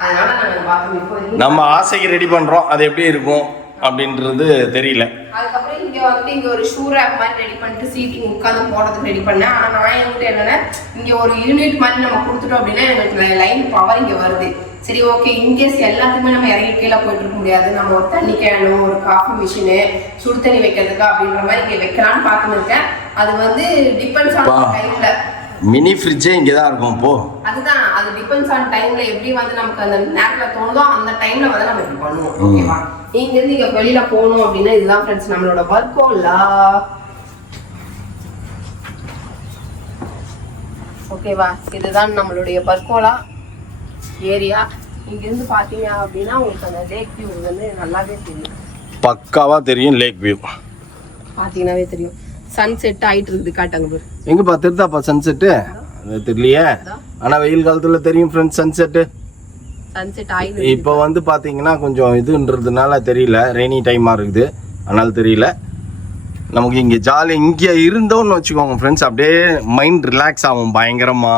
அதனால நாங்க பாத்ரூம் இப்போ நம்ம ஆசைக்கு ரெடி பண்றோம். அது எப்படி இருக்கும் அப்படின்றது தெரியல. அதுக்கப்புறம் இங்க வந்து இங்க ஒரு ஷூ ரேக் மாதிரி ரெடி பண்ணிட்டு சீட்டிங் உட்காந்து போறதுக்கு ரெடி பண்ணேன். ஆனா நான் என்கிட்ட என்னன்னா, இங்க ஒரு யூனிட் மாதிரி நம்ம கொடுத்துட்டோம் அப்படின்னா எனக்கு லைன் பவர் இங்க வருது. சரி, ஓகே, இன்கேஸ் எல்லாத்துக்குமே நம்ம இறங்கி கீழே போயிட்டு இருக்க முடியாது, நம்ம ஒரு தண்ணி கேனு, ஒரு காஃபி மிஷினு, சுடு தண்ணி வைக்கிறதுக்கு அப்படின்ற மாதிரி இங்கே வைக்கலான்னு பார்த்துன்னு இருக்கேன். அது வந்து டிபெண்ட்ஸ் ஆன் டைம்ல. மினி ஃப்ரிட்ஜே இங்கே தான் இருக்கும். இப்போ அதுதான், அது டிபெண்ட்ஸ் ஆன் டைம்ல எப்படி வந்து நமக்கு அந்த நேரத்தில் தோணுதோ அந்த டைம்ல வந்து நம்ம இப்படி பண்ணுவோம். ஓகேவா? இங்கேருந்து இங்கே வெளியில போகணும் அப்படின்னா இதுதான் ஃப்ரெண்ட்ஸ் நம்மளோட பர்கோலா. ஓகேவா? இதுதான் நம்மளுடைய பர்கோலா ஏரியா. இங்கிருந்து பாத்தீங்க அப்படின்னா உங்களுக்கு அந்த லேக் வியூ வந்து நல்லாவே தெரியும். பக்காவா தெரியும். லேக் வியூ பாத்தீங்கன்னாவே தெரியும். சன்செட் ஆயிட்டு இருக்குது. காட்டாங்க பாரு. எங்க பாத்துட்டாப்பா சன்செட்? அது தெரியலையே. ஆனா வெயில் காலத்துல தெரியும் ஃப்ரெண்ட்ஸ் சன்செட் ஆயிடுது. இப்போ வந்து பாத்தீங்கன்னா கொஞ்சம் இதுன்றதுனால தெரியல, ரெய்னி டைமா இருக்குது, அதனால தெரியல. நமக்கு இங்க ஜாலி இங்க இருந்தோம்னு வச்சுக்கோங்க ஃப்ரெண்ட்ஸ், அப்படியே மைண்ட் ரிலாக்ஸ் ஆகும். பயங்கரமா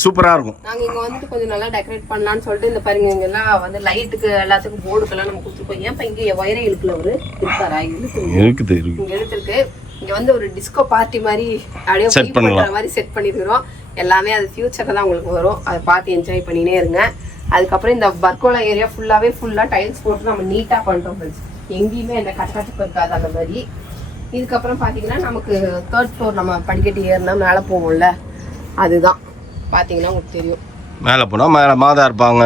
சூப்பரா இருக்கும். நாங்க இங்க வந்துட்டு கொஞ்சம் நல்லா டெக்கரேட் பண்ணலாம்னு சொல்லிட்டு இந்த பாருங்க, இங்க எல்லாம் வந்து லைட்டுக்கு எல்லாத்துக்கும் போர்டுக்கெல்லாம் நம்ம கொடுத்துருக்கோம். ஏன் இங்க ஒயரே இழுக்கல ஒரு இருக்காரா? இருக்குது இங்க இழுத்துருக்கு. இங்க வந்து ஒரு டிஸ்கோ பார்ட்டி மாதிரி அப்படியே செட் பண்ற மாதிரி செட் பண்ணிருக்கிறோம். எல்லாமே அது ஃபியூச்சர்ல தான் உங்களுக்கு வரும். அதை பார்த்து என்ஜாய் பண்ணினே இருங்க. அதுக்கப்புறம் இந்த பர்கோலா ஏரியா ஃபுல்லா டைல்ஸ் போட்டு நம்ம நீட்டா பண்ணிட்டோம் ஃப்ரெண்ட்ஸ். எங்கேயுமே அந்த கட்டாச்சுப்பு இருக்காது. அந்த மாதிரி இதுக்கப்புறம் பார்த்தீங்கன்னா நமக்கு 3rd ஃப்ளோர் நம்ம படிக்கட்டு ஏறினா மேலே போவோம்ல, அதுதான் பார்த்தீங்கன்னா உங்களுக்கு தெரியும். மேலே போனால் மேலே மாதா இருப்பாங்க.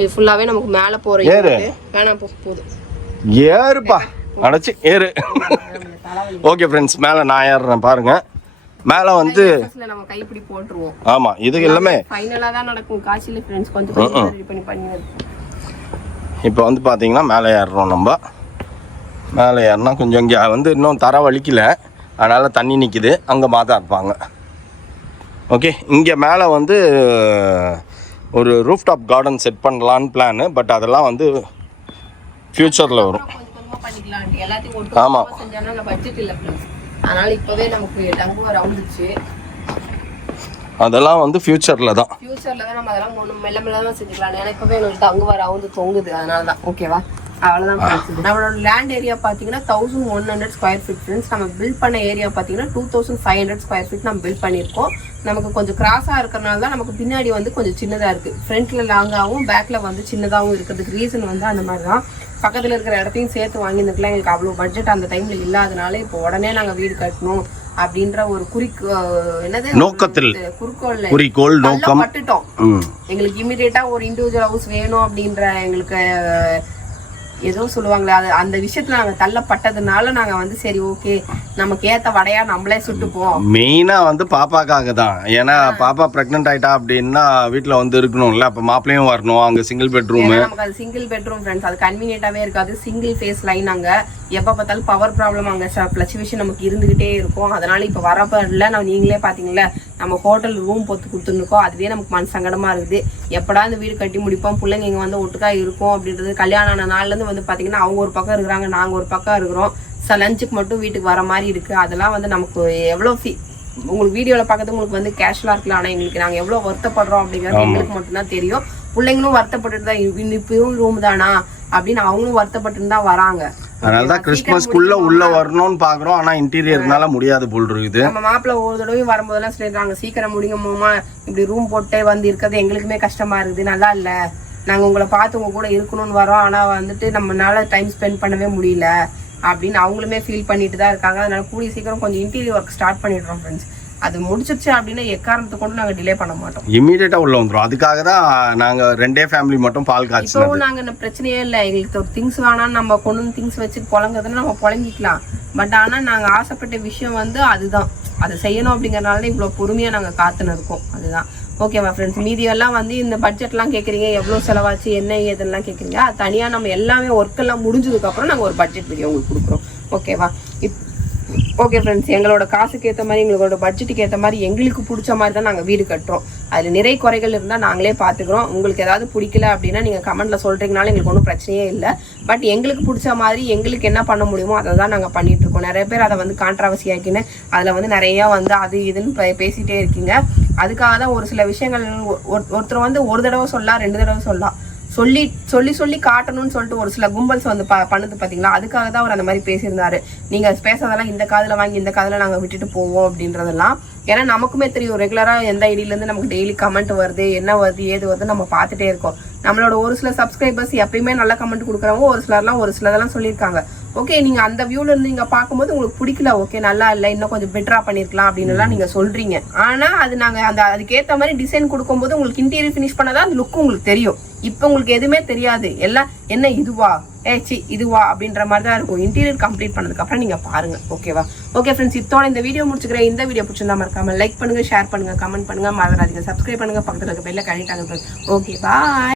இது ஃபுல்லாகவே நமக்கு மேலே போகிற ஏறு வேணாம் போதும் ஏறுப்பா அடைச்சி ஏறு. ஓகே ஃப்ரெண்ட்ஸ், மேலே நான் ஏறுறேன் பாருங்க. மேலே வந்து நம்ம கைப்பிடி போட்டுருவோம். ஆமாம், இது எல்லாமே ஃபைனலாக தான் நடக்கும் காட்சியில் ஃப்ரெண்ட்ஸ். கொஞ்சம் ரெடி பண்ணி இப்போ வந்து பார்த்தீங்கன்னா மேலே ஏறுறோம். நம்ம மேலே ஏறினா கொஞ்சம் இங்கே வந்து இன்னும் தர வலிக்கல, அதனால் தண்ணி நிற்கிது. அங்கே மாதா இருப்பாங்க. ஓகே, இங்கே மேலே வந்து ஒரு ரூஃப் டாப் கார்டன் செட் பண்ணலான்னு பிளான். பட் அதெல்லாம் வந்து ஃப்யூச்சரில் வரும். ஆமாம், பட்ஜெட் இல்லை ஃப்ரெண்ட்ஸ், அதனால் இப்போவே நமக்கு டங்கு ரவுண்டுச்சு. அதெல்லாம் வந்து ஃப்யூச்சரில் தான் நம்ம அதெல்லாம் மெல்ல மெல்ல தான் செஞ்சுக்கலாம். ஏன்னா இப்போவே எங்களுக்கு டங்கு ரவுண்டு தொங்குது, அதனால தான். ஓகேவா, அவ்வளோதான். நம்மளோட லேண்ட் ஏரியா பார்த்தீங்கன்னா 1100 ஸ்கொயர் ஃபீட் ஃப்ரெண்ட்ஸ். நம்ம பில்ட் பண்ண ஏரியா பார்த்தீங்கன்னா 2500 ஸ்கொயர் ஃபீட் நம்ம பில்ட் பண்ணியிருக்கோம். நமக்கு கொஞ்சம் கிராஸாக இருக்கிறனால தான் நமக்கு பின்னாடி வந்து கொஞ்சம் சின்னதாக இருக்குது. ஃப்ரண்ட்டில் லாங்காகவும் பேக்கில் வந்து சின்னதாகவும் இருக்கிறதுக்கு ரீசன் வந்து அந்த மாதிரி தான். பக்கத்தில் இருக்கிற இடத்தையும் சேர்த்து வாங்கியிருந்துக்கலாம். எங்களுக்கு அவ்வளோ பட்ஜெட் அந்த டைமில் இல்லாதனால இப்போ உடனே நாங்கள் வீடு கட்டணும் அப்படின்ற ஒரு நோக்கத்தில் குறிக்கோள் நோக்கம் பட்டுட்டோம். எங்களுக்கு இமிடியேட்டா ஒரு இண்டிவிஜுவல் ஹவுஸ் வேணும் அப்படின்ற எங்களுக்கு ஏதோ சொல்லுவாங்களே, அது அந்த விஷயத்துல நாங்க தள்ளப்பட்டதுனால நாங்க வந்து சரி ஓகே நமக்கு ஏத்த வடையா நம்மளே சுட்டுப்போம். மெயினா வந்து பாப்பாக்காக தான். ஏன்னா பாப்பா பிரெக்னென்ட் ஆயிட்டா அப்படின்னா வீட்டுல வந்து இருக்கணும்ல, அப்ப மாப்பிளையும் வரணும். அங்க சிங்கிள் பெட்ரூம், நமக்கு அது சிங்கிள் பெட்ரூம் ஃப்ரெண்ட்ஸ், அது கன்வீனியன்ட்டாவே இருக்காது. சிங்கிள் ஃபேஸ் லைன், அங்க எப்ப பார்த்தாலும் பவர் ப்ராப்ளம், அங்க ஃபிளக்சுவேஷன் நமக்கு இருந்துகிட்டே இருக்கும். அதனால இப்ப வரப்ப இல்லை, நம்ம நீங்களே பாத்தீங்களா நம்ம ஹோட்டல் ரூம் போட்டு கொடுத்துருக்கோம். அதுவே நமக்கு மன சங்கடமா இருக்குது. எப்படா இந்த வீடு கட்டி முடிப்போம், பிள்ளைங்க இங்க வந்து ஒட்டுக்கா இருக்கும் அப்படின்றது. கல்யாணம் ஆன நாள்ல இருந்து வந்து பாத்தீங்கன்னா அவங்க ஒரு பக்கம் இருக்கிறாங்க, நாங்க ஒரு பக்கம் இருக்கிறோம். லஞ்சுக்கு மட்டும் வீட்டுக்கு வர மாதிரி இருக்கு. அதெல்லாம் வந்து நமக்கு எவ்வளோ உங்களுக்கு வீடியோல பார்க்கறது உங்களுக்கு வந்து கேஷுவலா இருக்கலாம். ஆனா எங்களுக்கு நாங்க எவ்வளவு வருத்தப்படுறோம் அப்படிங்கிறது எங்களுக்கு மட்டும்தான் தெரியும். பிள்ளைங்களும் வருத்தப்பட்டுட்டு தான் இப்பயும் ரூம் தானா அப்படின்னு அவங்களும் வருத்தப்பட்டு தான் வராங்க. அதனாலதான் கிறிஸ்துமஸ்க்குள்ள உள்ள வரணும்னு பாக்குறோம். ஆனா இன்டீரியர்னால முடியாது போல் இருக்குது. நம்ம மாப்பிள்ள ஒரு தடவையும் வரும்போதெல்லாம் சொல்லிடுறாங்க சீக்கிரம் முடிங்க மாமா, இப்படி ரூம் போட்டே வந்து இருக்கிறது எங்களுக்குமே கஷ்டமா இருக்குது, நல்லா இல்ல, நாங்க உங்களை பார்த்து உங்க கூட இருக்கணும்னு வரோம், ஆனா வந்துட்டு நம்மளால டைம் ஸ்பெண்ட் பண்ணவே முடியல அப்படின்னு அவங்களுமே ஃபீல் பண்ணிட்டு தான் இருக்காங்க. அதனால கூடிய சீக்கிரம் கொஞ்சம் இன்டீரியர் ஒர்க் ஸ்டார்ட் பண்ணிடுறோம் ஃப்ரெண்ட்ஸ். அது முடிச்சிருச்சு அப்படின்னா எக்காரணத்தை கொண்டு நாங்க டிலே பண்ண மாட்டோம், இமீடியட்டா உள்ள வந்துரும். அதுக்காக தான் நாங்க ரெண்டே ஃபேமிலி மட்டும் பால் காய்ச்சோம். இப்போ நாங்க இந்த பிரச்சனையே இல்லை, எங்களுக்கு ஒரு திங்ஸ் வேணாம்னு நம்ம கொண்டு வந்து திங்ஸ் வச்சு புழங்குறதுன்னா நம்ம புழங்கிக்கலாம். பட் ஆனா நாங்க ஆசைப்பட்ட விஷயம் வந்து அதுதான், அதை செய்யணும் அப்படிங்கறதுனால இவ்வளவு பொறுமையா நாங்க காத்துன்னு இருக்கோம். அதுதான். ஓகேவா ஃப்ரெண்ட்ஸ், மீதியெல்லாம் வந்து இந்த பட்ஜெட்லாம் கேட்குறீங்க, எவ்வளோ செலவாச்சு என்ன ஏதெல்லாம் கேட்குறீங்க. அது தனியாக நம்ம எல்லாமே ஒர்க்கெல்லாம் முடிஞ்சதுக்கப்புறம் நாங்கள் ஒரு பட்ஜெட் வீடியோ உங்களுக்கு கொடுக்குறோம். ஓகேவா. ஓகே ஃப்ரெண்ட்ஸ், எங்களோட காசுக்கு ஏற்ற மாதிரி எங்களோட பட்ஜெட்டுக்கு ஏற்ற மாதிரி எங்களுக்கு பிடிச்ச மாதிரி தான் நாங்கள் வீடு கட்டுறோம். அதில் நிறைய குறைகள் இருந்தால் நாங்களே பார்த்துக்குறோம். உங்களுக்கு ஏதாவது பிடிக்கல அப்படின்னா நீங்கள் கமெண்ட்டில் சொல்கிறீங்கனால எங்களுக்கு ஒன்றும் பிரச்சனையே இல்லை. பட் எங்களுக்கு பிடிச்ச மாதிரி எங்களுக்கு என்ன பண்ண முடியுமோ அதை தான் நாங்கள் பண்ணிகிட்ருக்கோம். நிறைய பேர் அதை வந்து கான்ட்ராவர்சி ஆக்கின்னு அதில் வந்து நிறையா வந்து அது இதுன்னு பேசிகிட்டே இருக்கீங்க. அதுக்காக தான் ஒரு சில விஷயங்கள் ஒருத்தர் வந்து ஒரு தடவை சொல்லலாம், 2 தடவை சொல்லலாம், சொல்லி காட்டணும்னு சொல்லிட்டு ஒரு சில கும்பல்ஸ் வந்து பண்ணுது பாத்தீங்களா. அதுக்காக தான் அவர் அந்த மாதிரி பேசியிருந்தாரு. நீங்க பேசுறதெல்லாம் இந்த காதுல வாங்கி இந்த காதுல நாங்க விட்டுட்டு போவோம் அப்படின்றதெல்லாம். ஏன்னா நமக்குமே தெரியும் ரெகுலரா எந்த ஐடியில இருந்து நமக்கு டெய்லி கமெண்ட் வருது, என்ன வருது ஏது வருது நம்ம பார்த்துட்டே இருக்கோம். நம்மளோட ஒரு சில சப்ஸ்கிரைபர்ஸ் எப்பயுமே நல்ல கமெண்ட் கொடுக்குறவங்க, ஒரு சிலதெல்லாம் சொல்லியிருக்காங்க. ஓகே, நீங்க அந்த வியூல இருந்து நீங்க பார்க்கும்போது உங்களுக்கு பிடிக்கல, ஓகே நல்லா இல்லை, இன்னும் கொஞ்சம் பெட்டரா பண்ணிருக்கலாம் அப்படின்னு எல்லாம் நீங்க சொல்றீங்க. ஆனா அது நாங்க அதுக்கேற்ற மாதிரி டிசைன் கொடுக்கும்போது உங்களுக்கு இன்டீரியர் ஃபினிஷ் பண்ணாதான் அந்த லுக் உங்களுக்கு தெரியும். இப்போ உங்களுக்கு எதுவுமே தெரியாது, எல்லாம் என்ன இதுவா இதுவா அப்படின்ற மாதிரி தான் இருக்கும். இன்டீரியர் கம்ப்ளீட் பண்ணதுக்கு அப்புறம் நீங்க பாருங்க. ஓகேவா. ஓகே ஃப்ரெண்ட்ஸ், இதோட இந்த வீடியோ முடிச்சுக்கிறேன். இந்த வீடியோ பிடிச்சிருந்தா மறக்காம லைக் பண்ணுங்க, ஷேர் பண்ணுங்க, கமெண்ட் பண்ணுங்க, மறந்துடாதீங்க, சப்ஸ்கிரைப் பண்ணுங்க, பக்கத்துல இருக்க பெல்ல கழிட்டாங்க. ஓகே, பாய்.